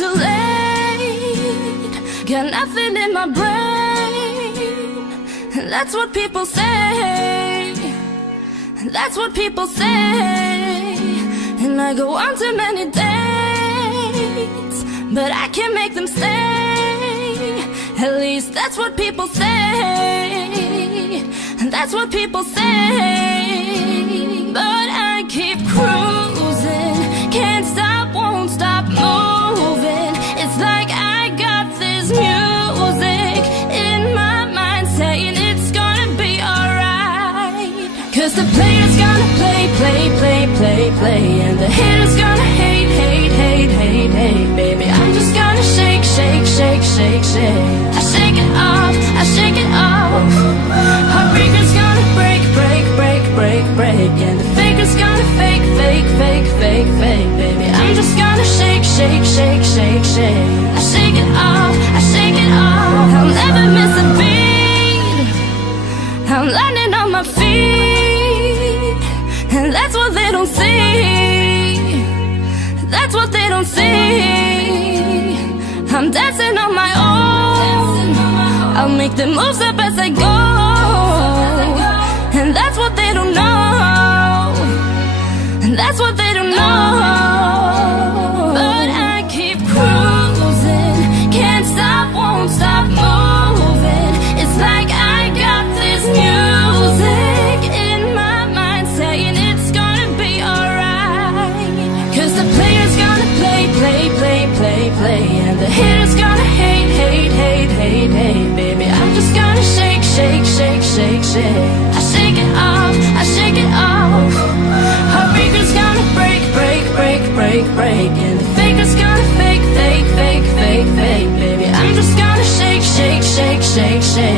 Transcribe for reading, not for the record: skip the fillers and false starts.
too late. Got nothing in my brain. That's what people say. That's what people say. And I go on too many dates, but I can't make them stay. At least that's what people say. That's what people say. But I keep cruising, can't stop, won't stop moving. It's like I got this music in my mind saying it's gonna be alright. 'Cause the player's gonna play, play, play, play, play, and the haters gonna hate, hate, hate, hate, hate. Baby, I'm just gonna shake, shake, shake, shake, shake. I shake it off, I shake it off. Heartbreaker's gonna break, break, break, break, break, and the faker's gonna fake, fake, fake, fake, fake. Baby, I'm just gonna shake, shake, shake, shake, shake. I shake it off, I shake it off. I'll never miss a beat. I'm landing on my feet, and that's what they don't see. That's what they don't see. I'm dancing on my own. I'll make the moves up as I go, and that's what they don't know. And that's what they don't know. But I keep cruising, can't stop, won't stop moving. It's like I got this music in my mind saying it's gonna be alright. 'Cause the player's gonna play, play, play, play, play, and the haters gonna hate, hate, hate, hate, hate. Baby, I'm just gonna shake, shake, shake, shake, shake. I shake it off, I shake it off. Heartbreaker's gonna break, break, break, break, break, and the faker's gonna fake, fake, fake, fake, fake. Baby, I'm just gonna shake, shake, shake, shake, shake.